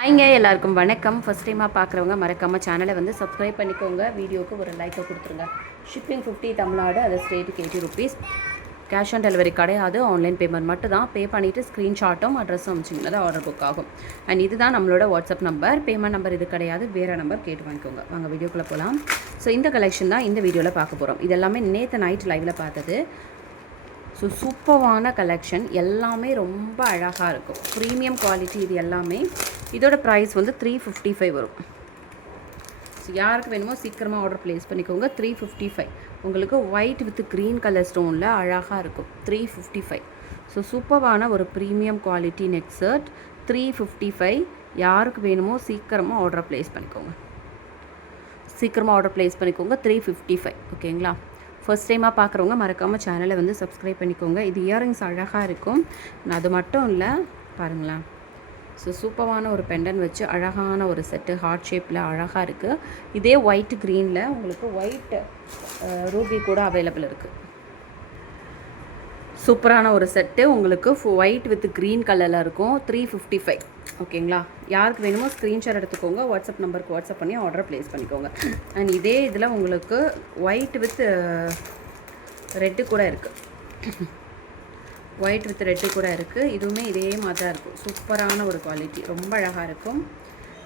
ஹாய்ங்க, எல்லாருக்கும் வணக்கம். ஃபஸ்ட் டைமாக பார்க்குறவங்க மறக்காமல் சேனலை வந்து சப்ஸ்கிரைப் பண்ணிக்கோங்க. வீடியோவுக்கு ஒரு லைக்கை கொடுத்துருங்க. ஷிப்பிங் 50 தமிழ்நாடு, அது ஸ்டேட்டுக்கு 80 ருபீஸ். கேஷ் ஆன் டெலிவரி கிடையாது, ஆன்லைன் பேமெண்ட் மட்டும் தான். பே பண்ணிவிட்டு ஸ்க்ரீன்ஷாட்டும் அட்ரஸும் அனுப்பிச்சிங்கன்னா தான் ஆர்டர் புக் ஆகும். அண்ட் இதுதான் நம்மளோட வாட்ஸ்அப் நம்பர். பேமெண்ட் நம்பர் இது கிடையாது, வேறு நம்பர் கேட்டு வாங்கிக்கோங்க. வாங்க வீடியோக்குள்ளே போகலாம். ஸோ இந்த கலெக்ஷன் தான் இந்த வீடியோவில் பார்க்க போகிறோம். இது எல்லாமே நேற்று நைட் லைவில் பார்த்தது. ஸோ சூப்பரான கலெக்ஷன், எல்லாமே ரொம்ப அழகாக இருக்கும். ப்ரீமியம் குவாலிட்டி இது எல்லாமே. இதோட ப்ரைஸ் வந்து 355 வரும். ஸோ யாருக்கு வேணுமோ சீக்கிரமாக ஆர்டர் ப்ளேஸ் பண்ணிக்கோங்க. 355 உங்களுக்கு ஒயிட் வித் க்ரீன் கலர் ஸ்டோனில் அழகாக இருக்கும். 355. ஸோ சூப்பரான ஒரு ப்ரீமியம் குவாலிட்டி நெக் செட் 355. யாருக்கு வேணுமோ சீக்கிரமாக ஆர்டர் ப்ளேஸ் பண்ணிக்கோங்க. 355. ஓகேங்களா? ஃபர்ஸ்ட் டைமாக பார்க்குறவங்க மறக்காமல் சேனலை வந்து சப்ஸ்கிரைப் பண்ணிக்கோங்க. இது இயரிங்ஸ் அழகாக இருக்கும். அது மட்டும் இல்லை, பாருங்களேன். ஸோ சூப்பரான ஒரு பெண்டன் வச்சு அழகான ஒரு செட்டு, ஹார்ட் ஷேப்பில் அழகாக இருக்குது. இதே ஒயிட் க்ரீனில் உங்களுக்கு ஒயிட் ரூபி கூட அவைலபிள் இருக்குது. சூப்பரான ஒரு செட்டு உங்களுக்கு ஒயிட் வித் க்ரீன் கலரில் இருக்கும். 355. ஓகேங்களா? யாருக்கு வேணுமோ ஸ்க்ரீன்ஷாட் எடுத்துக்கோங்க. வாட்ஸ்அப் நம்பருக்கு வாட்ஸ்அப் பண்ணி ஆர்டர் ப்ளேஸ் பண்ணிக்கோங்க. அண்ட் இதே இதில் உங்களுக்கு ஒயிட் வித் ரெட்டு கூட இருக்குது. ஒயிட் வித் ரெட்டு கூட இருக்குது. இதுவுமே இதே மாதிரி தான் இருக்கும். சூப்பரான ஒரு குவாலிட்டி, ரொம்ப அழகாக இருக்கும்.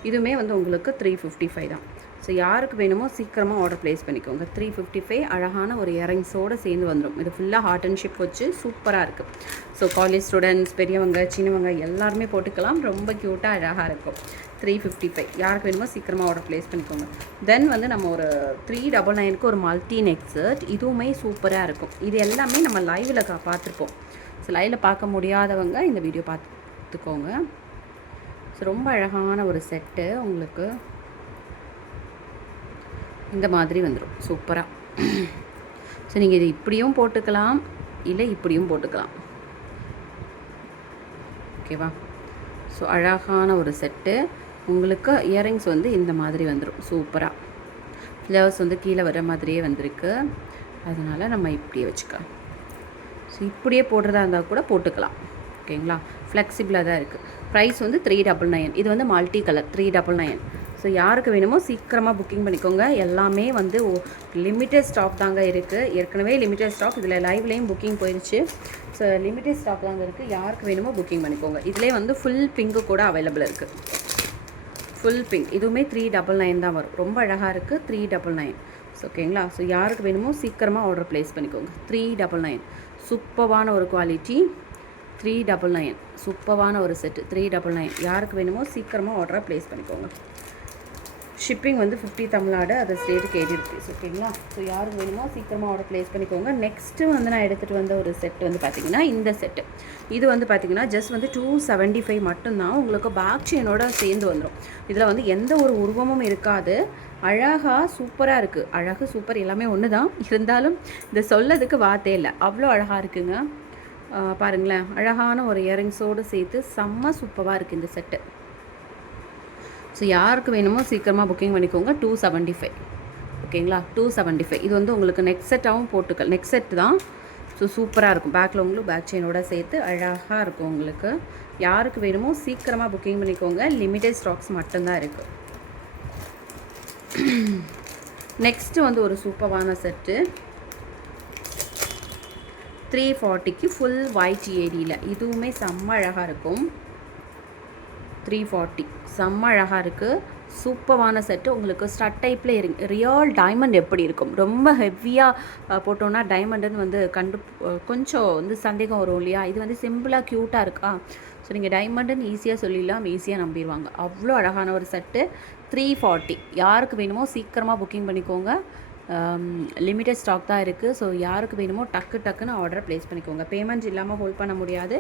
இதுவுமே வந்து உங்களுக்கு 355 தான். ஸோ யாருக்கு வேணுமோ சீக்கிரமாக ஆர்டர் ப்ளேஸ் பண்ணிக்கோங்க. 355 அழகான ஒரு இயரிங்ஸோடு சேர்ந்து வந்துடும். இது ஃபுல்லாக ஹார்ட் அண்ட் ஷிப் வச்சு சூப்பராக இருக்குது. ஸோ காலேஜ் ஸ்டூடெண்ட்ஸ், பெரியவங்க, சின்னவங்க எல்லாருமே போட்டுக்கலாம். ரொம்ப க்யூட்டாக அழகாக இருக்கும். 355 யாருக்கு வேணுமோ சீக்கிரமாக ஆர்டர் ப்ளேஸ் பண்ணிக்கோங்க. தென் வந்து நம்ம ஒரு 399க்கு ஒரு மல்டி நெக் செட், இதுவுமே சூப்பராக இருக்கும். இது எல்லாமே நம்ம லைவில் பார்த்துருப்போம். ஸோ லைவில் பார்க்க முடியாதவங்க இந்த வீடியோ பார்த்துக்கோங்க. ஸோ ரொம்ப அழகான ஒரு செட்டு உங்களுக்கு இந்த மாதிரி வந்துடும் சூப்பராக. ஸோ நீங்கள் இது இப்படியும் போட்டுக்கலாம், இல்லை இப்படியும் போட்டுக்கலாம். ஓகேவா? ஸோ அழகான ஒரு செட்டு உங்களுக்கு. இயரிங்ஸ் வந்து இந்த மாதிரி வந்துடும் சூப்பராக. ஃப்ளவர்ஸ் வந்து கீழே வர மாதிரியே வந்திருக்கு. அதனால் நம்ம இப்படியே வச்சுக்கலாம். ஸோ இப்படியே போடுறதா இருந்தால் கூட போட்டுக்கலாம். ஓகேங்களா? ஃப்ளெக்சிபிளாக தான் இருக்குது. ப்ரைஸ் வந்து 399. இது வந்து மல்டி கலர் 399. ஸோ யாருக்கு வேணுமோ சீக்கிரமாக புக்கிங் பண்ணிக்கோங்க. எல்லாமே வந்து லிமிட்டட் ஸ்டாக் தாங்க இருக்குது. ஏற்கனவே லிமிட்டட் ஸ்டாக், இதில் லைவ்லேயும் புக்கிங் போயிடுச்சு. ஸோ லிமிட்டட் ஸ்டாக் தாங்க இருக்குது. யாருக்கு வேணுமோ புக்கிங் பண்ணிக்கோங்க. இதிலே வந்து ஃபுல் பிங்க்கு கூட அவைலபிள் இருக்குது. ஃபுல் பிங்க் இதுவுமே 399 தான் வரும். ரொம்ப அழகாக இருக்குது. 399. ஸோ ஓகேங்களா? ஸோ யாருக்கு வேணுமோ சீக்கிரமாக ஆர்டர் ப்ளேஸ் பண்ணிக்கோங்க. 399 சூப்பரான ஒரு குவாலிட்டி. 399 சூப்பரான ஒரு செட்டு. 399 யாருக்கு வேணுமோ சீக்கிரமாக ஆர்டரை ப்ளேஸ் பண்ணிக்கோங்க. ஷிப்பிங் வந்து 50 தமிழ்நாடு, அது ஸ்டேட்டுக்கு 80 ருபீஸ். ஓகேங்களா? ஸோ யாருக்கு வேணுமோ சீக்கிரமாக ஆர்டர் ப்ளேஸ் பண்ணிக்கோங்க. நெக்ஸ்ட்டு வந்து நான் எடுத்துகிட்டு வந்த ஒரு செட் வந்து பார்த்திங்கன்னா இந்த செட்டு. இது வந்து பார்த்திங்கன்னா ஜஸ்ட் வந்து 275 மட்டும்தான். உங்களுக்கு பேக் செயினோட சேர்ந்து வந்துடும். இதில் வந்து எந்த ஒரு உருவமும் இருக்காது. அழகாக சூப்பராக இருக்குது. அழகு சூப்பர் எல்லாமே ஒன்று தான். இருந்தாலும் இதை சொல்லதுக்கு வார்த்தை இல்லை, அவ்வளோ அழகாக இருக்குங்க. பாருங்களேன், அழகான ஒரு இயரிங்ஸோடு சேர்த்து செம்ம சூப்பராக இருக்குது இந்த செட்டு. ஸோ யாருக்கு வேணுமோ சீக்கிரமாக புக்கிங் பண்ணிக்கோங்க. 275. ஓகேங்களா? 275. இது வந்து உங்களுக்கு நெக் செட்டாகவும் போட்டுக்கல். நெக் செட் தான். ஸோ சூப்பராக இருக்கும். பேக்கில் உங்களுக்கு பேக் செயினோட சேர்த்து அழகாக இருக்கும் உங்களுக்கு. யாருக்கு வேணுமோ சீக்கிரமாக புக்கிங் பண்ணிக்கோங்க. லிமிட்டட் ஸ்டாக்ஸ் மட்டும்தான் இருக்குது. நெக்ஸ்ட்டு வந்து ஒரு சூப்பரான செட்டு 340க்கு ஃபுல் ஒயிட் ஏடியில். இதுவுமே செம்ம அழகாக இருக்கும். 340 செம்ம அழகாக இருக்குது. சூப்பரான செட்டு உங்களுக்கு. ஸ்டட் டைப்பில் ரியல் டைமண்ட் எப்படி இருக்கும், ரொம்ப ஹெவியாக போட்டோன்னா டைமண்டுன்னு வந்து கொஞ்சம் வந்து சந்தேகம் வரும் இல்லையா? இது வந்து சிம்பிளாக க்யூட்டாக இருக்கா? ஸோ நீங்கள் டைமண்டுன்னு ஈஸியாக சொல்லிடலாம், ஈஸியாக நம்பிடுவாங்க. அவ்வளோ அழகான ஒரு செட்டு. 340 யாருக்கு வேணுமோ சீக்கிரமாக புக்கிங் பண்ணிக்கோங்க. லிமிட்டட் ஸ்டாக் தான் இருக்குது. ஸோ யாருக்கு வேணுமோ டக்குன்னு ஆர்டர் ப்ளேஸ் பண்ணிக்கோங்க. பேமெண்ட் இல்லாமல் ஹோல்ட் பண்ண முடியாது.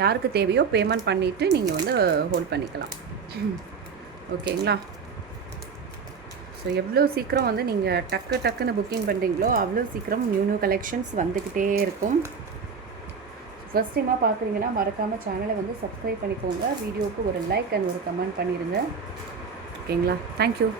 யாருக்கு தேவையோ பேமெண்ட் பண்ணிவிட்டு நீங்கள் வந்து ஹோல்ட் பண்ணிக்கலாம். ஓகேங்களா? ஸோ எவ்வளோ சீக்கிரம் வந்து நீங்கள் டக்குன்னு புக்கிங் பண்ணுறீங்களோ அவ்வளோ சீக்கிரம் நியூ கலெக்ஷன்ஸ் வந்துக்கிட்டே இருக்கும். ஃபர்ஸ்ட் டைமாக பார்க்குறீங்கன்னா மறக்காமல் சேனலை வந்து சப்ஸ்கிரைப் பண்ணிக்கோங்க. வீடியோவுக்கு ஒரு லைக் அண்ட் ஒரு கமெண்ட் பண்ணிடுங்க. ஓகேங்களா? தேங்க்யூ.